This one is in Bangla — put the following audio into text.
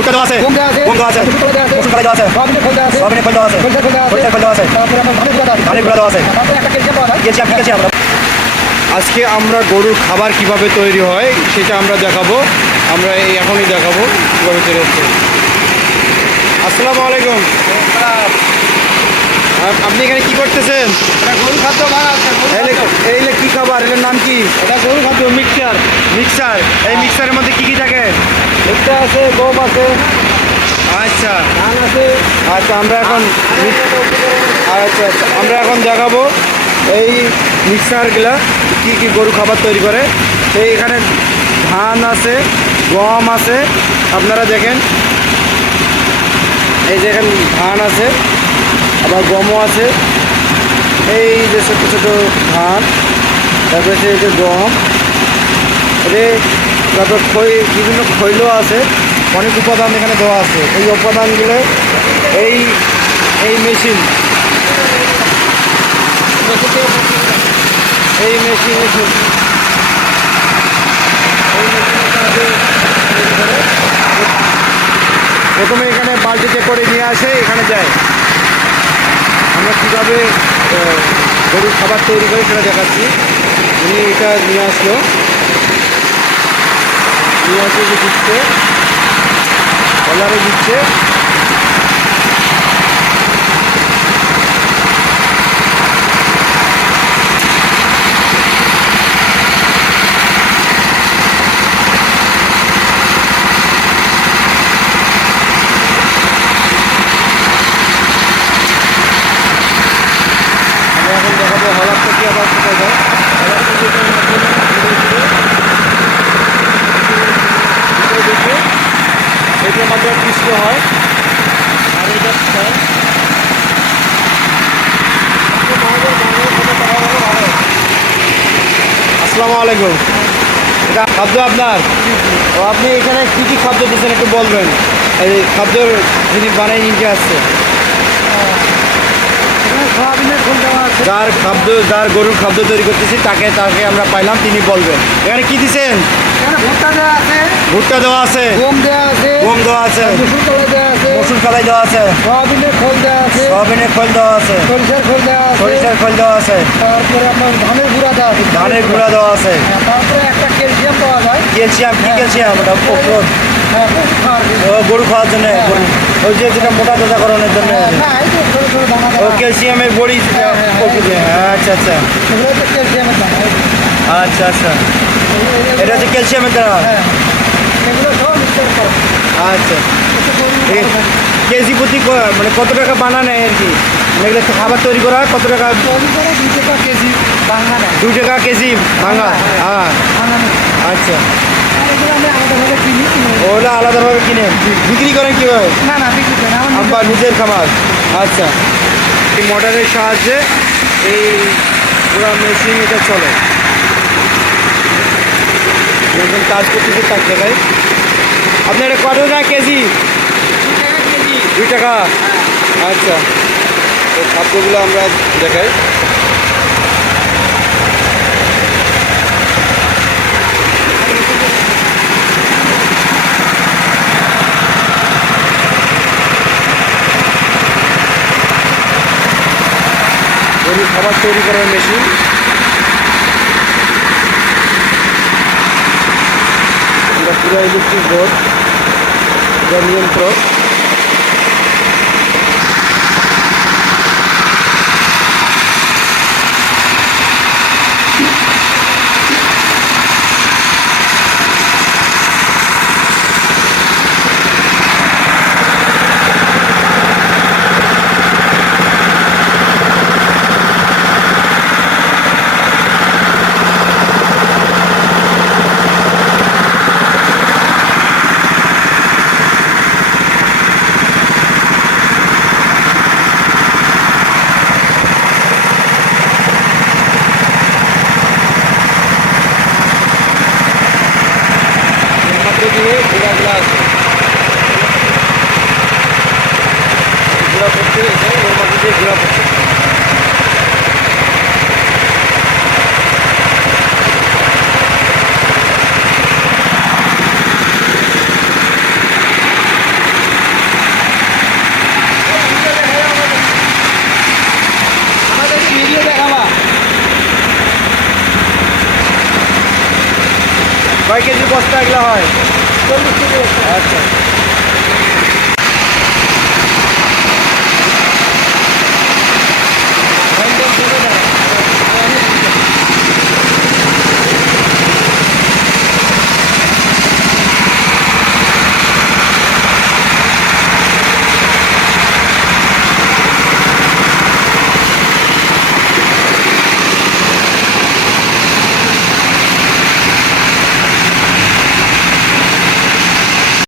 ভুট্টা দেওয়া আছে গম দেওয়া আছে আছে মসুর দেওয়া আছে আছে সয়াবিনের খোল দেওয়া আছে সয়াবিনের খোল দেওয়া আছে সরিষার খোল দেওয়া আছে সরিষার খোল আছে আমরা আজকে আমরা গরুর খাবার কীভাবে তৈরি হয় সেটা আমরা দেখাবো আমরা এই এখনই দেখাবো কীভাবে তৈরি হচ্ছে আসসালামু আলাইকুম আপ- আপনি এখানে কি করতেছেন এটা গরু খাদ্য এইলে এইলে কি খাবার এর নাম কি এটা গরু খাদ্য মিক্সচার মিক্সার এই মিক্সারের মধ্যে কি কি থাকে ভুট্টা আছে গম আছে। আচ্ছা। ধান আছে। আচ্ছা আমরা এখন আচ্ছা আচ্ছা আমরা এখন দেখাবো এই মিক্সারগুলা কি কি গরু খাবার তৈরি করে। সেই এখানে ধান আছে গম আছে আপনারা দেখেন। এই যে এখানে ধান আছে আবার গমও আছে। এই যে ছোটো ছোটো ধান তারপরে হচ্ছে যে গম। এতে তারপর খই, বিভিন্ন খৈলও আছে। অনেক উপাদান এখানে দেওয়া আছে। এই উপাদানগুলো এই এই মেশিন। এই মেশিন। প্রথমে এখানে বালতিতে করে নিয়ে আসে, এখানে যায়। আমরা কীভাবে গরুর খাবার তৈরি করে সেটা দেখাচ্ছি। উনি এটা নিয়ে আসলো। আসে দিচ্ছে কলারে দিচ্ছে আমি এখন দেখাবো হলার থেকে আবার কোথায় যায় হলার থেকে এটার মাধ্যমে ধীরে ধীরে ভিতরে ঢুকে এটার মাধ্যমে পিষ্ট হয় আর এটা খায় আসসালামু আলাইকুম। এটা খাদ্য আপনার? ও আপনি এখানে কী কী খাদ্য দিচ্ছেন একটু বলবেন? এই খাদ্য যিনি বানিয়ে নিতে আসছে যার খাদ্য যার গরুর খাদ্য তৈরি করতেছি তাকে তাকে আমরা পাইলাম তিনি বলবেন। এখানে কি দিছেন ভুট্টা দেওয়া আছে। ভুট্টা দেওয়া আছে। গম দেওয়া আছে। গম দেওয়া আছে। মসুর কলাই দেওয়া আছে। সয়াবিনের খোল দেওয়া আছে। সয়াবিনের খোল দেওয়া আছে। সরিষার খোল দেওয়া আছে। সরিষার খোল দেওয়া আছে। তারপরে আপনার ধানের গুঁড়া দেওয়া আছে। ধানের গুঁড়া দেওয়া আছে। হ্যাঁ, তারপরে একটা ক্যালসিয়াম পাওয়া যায়। ক্যালসিয়াম কি ক্যালসিয়াম? ওটা। হ্যাঁ গরু। খাওয়ার জন্য। ওই যে যেটা মোটা তাজা করানোর জন্য। হ্যাঁ, ও ক্যালসিয়ামের বড়ি হ্যাঁ, হ্যাঁ, হ্যাঁ, আচ্ছা আচ্ছা। আচ্ছা আচ্ছা। এটা হচ্ছে ক্যালসিয়ামের দ্বারা আচ্ছা। কেজি প্রতি মানে কত টাকা বানা নেয় আর কি? মানে এগুলো তো খাবার তৈরি করা কত টাকা? তৈরি করে দুই টাকা কেজি নেয়। দু টাকা কেজি ভাঙা? হ্যাঁ। আচ্ছা। ওগুলো আলাদাভাবে কিনে। বিক্রি করেন কীভাবে? না, না, বিক্রি আমার নিজের খামার। আচ্ছা। এই মোটরের সাহায্যে এই পুরো মেশিন এটা চলে। যখন কাজ করতেছে তার জায়গায় আপনার কত টাকা কেজি? দুই টাকা আচ্ছা। এই খাদ্যগুলো আমরা দেখাই। গরুর খাবার তৈরি করার মেশিন এটা পুরো ইলেকট্রিক বোর্ড এটা নিয়ন্ত্রক দিয়ে ঘোড়াগুলো আছে। ঘোড়া পড়ছে এখানে ওর মাটি দিয়ে ঘোড়া পড়ছে কয় কেজি বস্তা এগুলো হয়? আচ্ছা